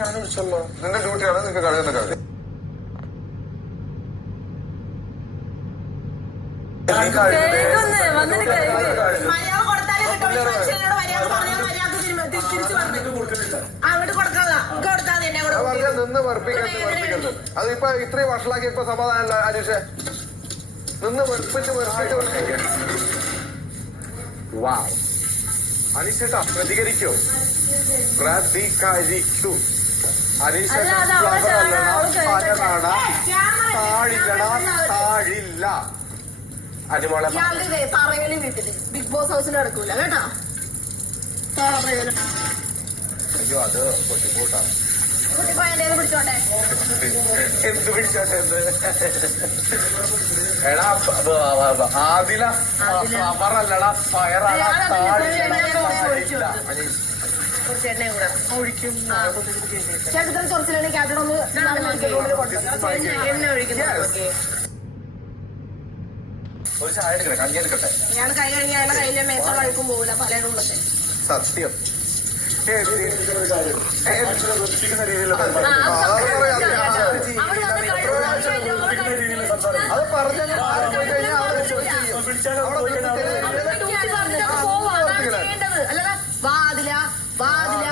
ഞാൻ വിളിച്ചല്ലോ. നിന്റെ ഡ്യൂട്ടിയാണ്, നിനക്ക് കഴുകുന്ന കഴുകി. നിന്ന് വെറുപ്പിക്കരുത്. അതിപ്പോ ഇത്രയും വഷളാക്കി ഇപ്പൊ സമാധാനമല്ല അനീഷെ. നിന്ന് വെറുപ്പിച്ച് അനീഷേട്ടാ പ്രതികരിക്കോ? പ്രതികരിക്കൂ. അനീഷ താഴില്ല. അനിമോളെ പറയല് വീട്ടില് ബിഗ് ബോസ് ഹൗസിൽ നടക്കൂല കേട്ടോ. അയ്യോ അത് പൊട്ടിപ്പോട്ടാണ്. പിടിച്ചോട്ടെ എന്ത് പിടിച്ചോട്ടെ? എടാ ആദില അമറല്ലടാ ഫയറാണ്. ഒരു ചായ എടുക്കട്ടെ, കഞ്ഞി എടുക്കട്ടെ. ഞാൻ കൈ കഴിഞ്ഞ അയാളുടെ കയ്യിലെ മേത്ത വഴുക്കും പോകില്ല പലരുടെ ഉള്ളത്തെ. സത്യം. അത് പറഞ്ഞ വാതില വാതില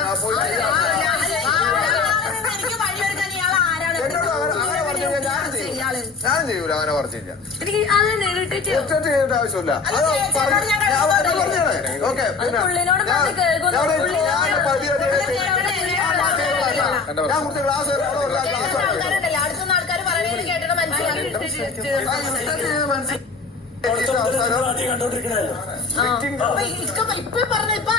ഞാൻ ചെയ്യൂല അങ്ങനെ പറഞ്ഞില്ല. എനിക്ക് ചെയ്യേണ്ട ആവശ്യമില്ല. ഓക്കെ ഞാൻ കുറച്ച് ഗ്ലാസ് അടുത്തുനിന്ന് ആൾക്കാർ പറയുന്നത് കേട്ടിട്ട് ഇപ്പൊ പറഞ്ഞ ഇപ്പൊ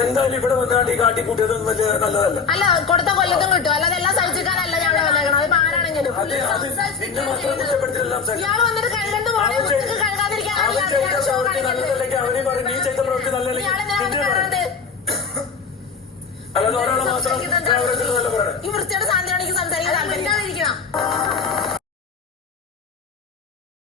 എന്തായാലും ഇവിടെ വന്നാണ്ട് ഈ കാട്ടിക്കൂട്ടിയതൊന്നും വലിയ നല്ലതല്ല. അല്ല കൊടുത്ത കൊല്ലത്തും കിട്ടും. അല്ലാതെ എല്ലാം സഹിച്ചിട്ടാനല്ല ഞാൻ വന്നേക്കണം. അതിപ്പോ ആരാണെങ്കിലും ഇയാൾ വന്നിട്ട് കഴുകണ്ട് പോണേ കഴുകാതിരിക്കാൻ അവനെ പറയും നീ ചെയ്ത പ്രവൃത്തി നല്ലതല്ലേ. അല്ലാതെ ഒരാളെ മാത്രം ഈ വൃത്തിയുടെ സാധനമാണെങ്കിൽ സംസാരിക്കാൻ താല്പര്യം